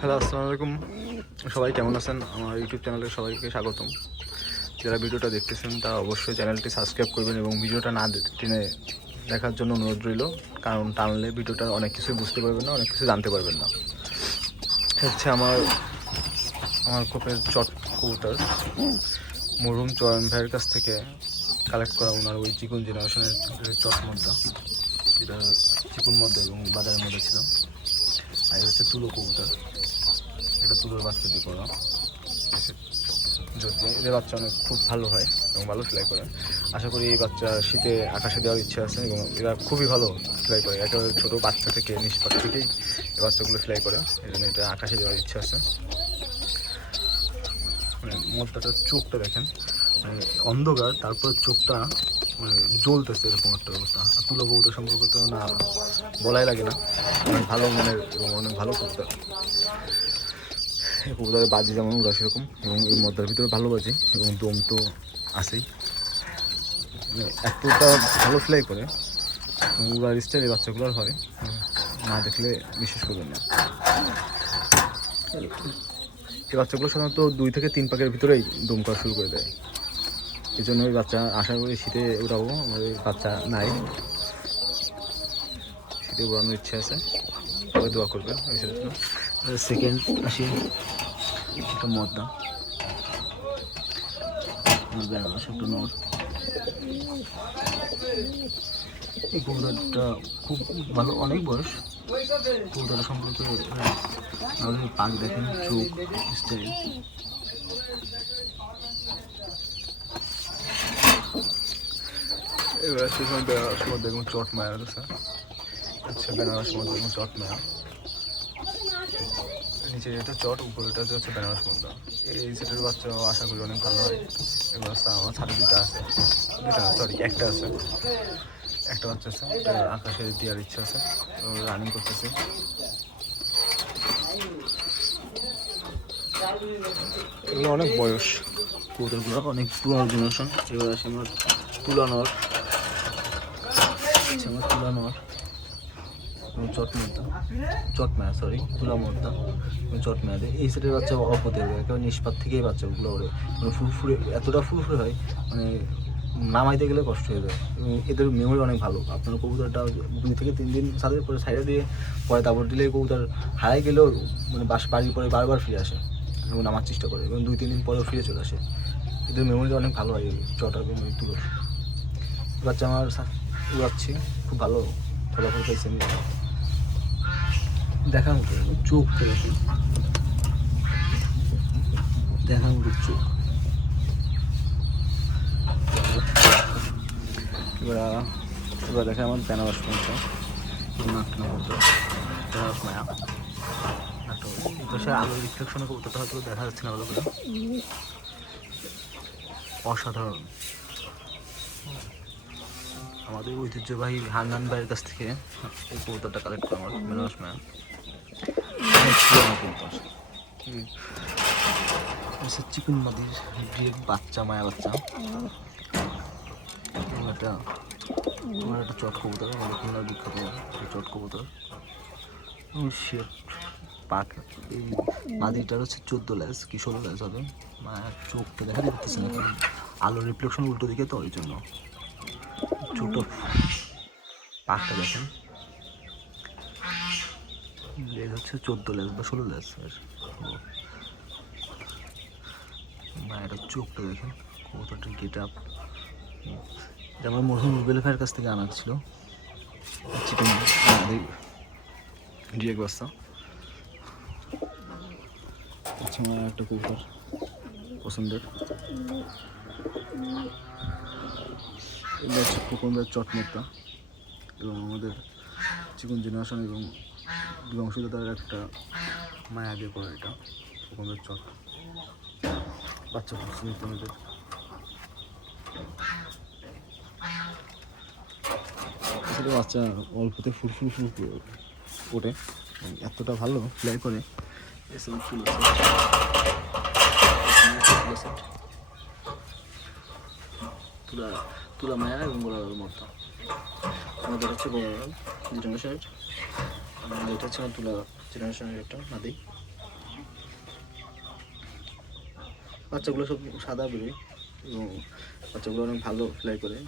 Hello, আসসালামু আলাইকুম। সবাই কেমন আছেন? আমার ইউটিউব চ্যানেলে সবাইকে স্বাগতম। যারা ভিডিওটা দেখতেছেন, তারা অবশ্যই চ্যানেলটি সাবস্ক্রাইব করবেন এবং ভিডিওটা না টেনে দেখার জন্য অনুরোধ রইল। কারণ টানলে ভিডিওটা অনেক কিছুই বুঝতে পারবেন না, অনেক কিছু জানতে পারবেন না। হচ্ছে আমার আমার কোপের চট কবুতর। মরুম চয়ন ভাইয়ের কাছ থেকে কালেক্ট করা ওনার ওই চিকুন জেনারেশনের চট মধ্যা যেটা চিকুন মধ্যে এবং বাজারের মধ্যে ছিল। আর হচ্ছে তুলো কবুতর। এটা তুলোর বাচ্চা দিয়ে করা। যদি এদের বাচ্চা অনেক খুব ভালো হয় এবং ভালো সেলাই করে। আশা করি এই বাচ্চা শীতে আকাশে দেওয়ার ইচ্ছা আছে এবং এরা খুবই ভালো সেলাই করে। একেবারে ছোটো বাচ্চা থেকে নিষ্পাত থেকেই এই বাচ্চাগুলো সেলাই করে। এই জন্য এটা আকাশে দেওয়ার ইচ্ছা আছে। মানে মদ্দাটার চোখটা দেখেন। মানে অন্ধকার, তারপর চোখটা মানে জ্বলতেছে এরকম একটা অবস্থা। তুলো বউটা সম্পর্কে তো না। বলাই লাগে না। অনেক ভালো মনের এবং অনেক ভালো কবুতর এই কবুতরের বাজি যেমন ওরা সেরকম, এবং এর মধ্যের ভিতরে ভালো বাজি এবং দম তো আছেই। মানে এতটা ভালো ফ্লাই করে উড়ার স্টাইল এই বাচ্চাগুলোর হয়, না দেখলে বিশ্বাস করবেন না। এই বাচ্চাগুলো সাধারণত দুই থেকে তিন পাকের ভিতরেই দম করা শুরু করে দেয়। এই জন্য ওই বাচ্চা, আশা করি শীতে উড়াবো ওই বাচ্চা নাই। শীতে উড়ানোর ইচ্ছা আছে। সবাই দোয়া করবে, ওই জন্য সেকেন্ড আসি, একটা মদ্দা একটা নোট এই কবুতরটা খুব ভালো, অনেক বয়স। কবুতর সম্পর্কে পাক দেখেন, চোখ, স্টাইল। এবার আসছে সময় বেনারস মধ্যে দেখুন চট মায়া আছে আচ্ছা বেনারস মধ্যে দেখুন চট মায়া। নিচে এটা চট উপরেটা হচ্ছে বেনারস মধ্যে এই সেটের বাচ্চা আশা করি অনেক ভালো হয়। এবার বাচ্চা আমার ছাড়ে দুটা আছে। দুটা সরি একটা আছে। একটা বাচ্চা আছে আকাশে দেওয়ার ইচ্ছা আছে। রানিং করতেছে। এগুলো অনেক বয়স। কবুতরগুলো অনেক পুরনো জেনারেশন এবার আসে আমার তুলানোর। আমার তুলানোর এবং চটমদ্দা চটমায়া সরি তুলা মদ্দা এবং চটমায়া দেয় এই সেটের বাচ্চা অপতে হবে একেবারে নিষ্পাত থেকেই বাচ্চাগুলো ওরে মানে ফুরফুরে, এতটা ফুরফুরে হয় মানে নামাইতে গেলে কষ্ট হয়ে যায়। এবং এদের মেমোরি অনেক ভালো। আপনার কবুতরটা দুই থেকে তিন দিন সাথে পরে সাইডে দিয়ে, পরে তারপর দিলে কবুতর হারাই গেলেও মানে বাস, বাড়ির পরে বারবার ফিরে আসে। এবং নামার চেষ্টা করে। এবং দুই, তিন দিন পরেও ফিরে চলে আসে। এদের মেমোরি অনেক ভালো হয় চটার এই তুলোর। বাচ্চা আমার উড়াচ্ছি খুব ভালো ফলাফল পাইছি আমি মতো চোখ তো দেখি মতো চোখ। এবার এবার দেখে আমার বেনারস পৌঁছা নাটনা হতো। বেনারস মায়া নাটক। পাশে আলোর রিফ্লেকশনে কবুতরটা হয়তো দেখা যাচ্ছে না ভালো করে। অসাধারণ। আমাদের ঐতিহ্যবাহী হান্নান ভাইয়ের কাছ থেকে এই কবুতরটা কালেক্ট করা আমার বেনারস মায়া অনেক পুরোনো কবুতর। হচ্ছে চিকুন মাদির ডিরেক্ট বাচ্চা, মায়া বাচ্চা। একটা আমার একটা চট কবুতর, আমাদের খুলনার বিখ্যাত চট কবুতর। শেট পাক, এই মাদিটার হচ্ছে চোদ্দ ল্যাস কি ষোলো ল্যাস হবে? মায়ের চোখটা দেখা দিতেছে না আলোর রিফ্লেকশন উল্টো দিকে তো ওই জন্য চোখটা পাকটা দেখেন। লেজ হচ্ছে চোদ্দ লেজ বা ষোলো ল্যাস মায়ের চোখটা দেখেন কবুতরটার গেট আপ যেমন মরহুম রুবেল ভাইয়ের কাছ থেকে আনা ছিল। চিকেন ডিরেক্ট বাস্তা। আচ্ছা আমার একটা কুকুর, পছন্দের। এগুলো হচ্ছে কুকুন্দার চটমট্টা এবং আমাদের চিকন জেনারেশন এবং বংশীদাতার একটা মায়া দিয়ে করে এটা কুকুন্দার চট। বাচ্চা পছন্দ আমাদের বাচ্চা অল্পতে ফুল ফুল ফুল ওঠে এতটা ভালো ফ্লাই করে। ফুল আছে। আছে। তুলা মায়া এবং গোলাপ মর্তা আমাদের হচ্ছে গোলাপ জিরানোসার আমাদের এটা হচ্ছে তুলা জিরানোসারের একটা মাদি। বাচ্চাগুলো সব সাদা বেরোয় এবং বাচ্চাগুলো অনেক ভালো ফ্লাই করে।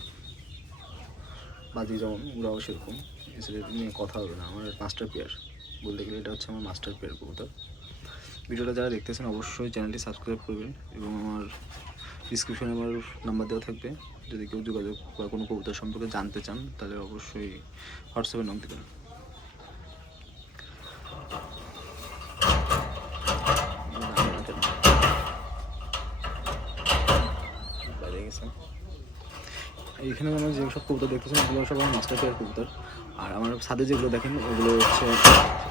বাজি যেমন ওরাও সেরকম। এছাড়া নিয়ে কথা হবে না, আমার মাস্টার পেয়ার বলতে গেলে এটা হচ্ছে আমার মাস্টার পেয়ার কবুতর। ভিডিওটা যারা দেখতেছেন, অবশ্যই চ্যানেলটি সাবস্ক্রাইব করবেন, এবং আমার ডিসক্রিপশনে আমার নাম্বার দেওয়া থাকবে। যদি কেউ যোগাযোগ বা কোনো কবিতা সম্পর্কে জানতে চান, তাহলে অবশ্যই হোয়াটসঅ্যাপে নক দেবেন। এইখানে আমার যে সব কবুতর দেখতেছেন ওগুলো সব আমার মাস্টার পেয়ার কবুতর। আর আমার ছাদে যেগুলো দেখেন, ওগুলো হচ্ছে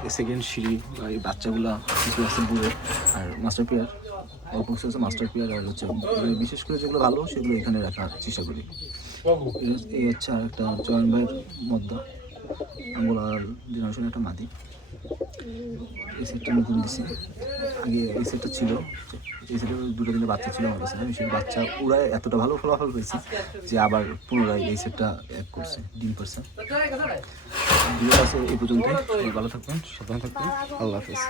সেকেন্ড সিঁড়ি বা এই বাচ্চাগুলো কিছু আছে বুড়ো, আর মাস্টার পেয়ার অল্প হচ্ছে মাস্টার পেয়ার আর হচ্ছে বিশেষ করে যেগুলো ভালো, সেগুলো এখানে রাখার চেষ্টা করি। এই- হচ্ছে আর একটা জয়ন ভাইয়ের মধ্যে আঙ্গোলার জেনারেশন একটা মাদি। এই সেটটা নতুন দিছে আগে এই সেটটা ছিল। এই সেটে দুটো দিনে বাচ্চা ছিল আমার কাছে। আমি সেই বাচ্চা পুরাই এতটা ভালো ফলাফল পেয়েছি যে আবার পুনরায় এই সেটটা এক করছে ডিম পারছে ভিডিও আছে এই পর্যন্ত ভালো থাকবেন সাবধানে থাকবেন। আল্লাহ হাফেজ।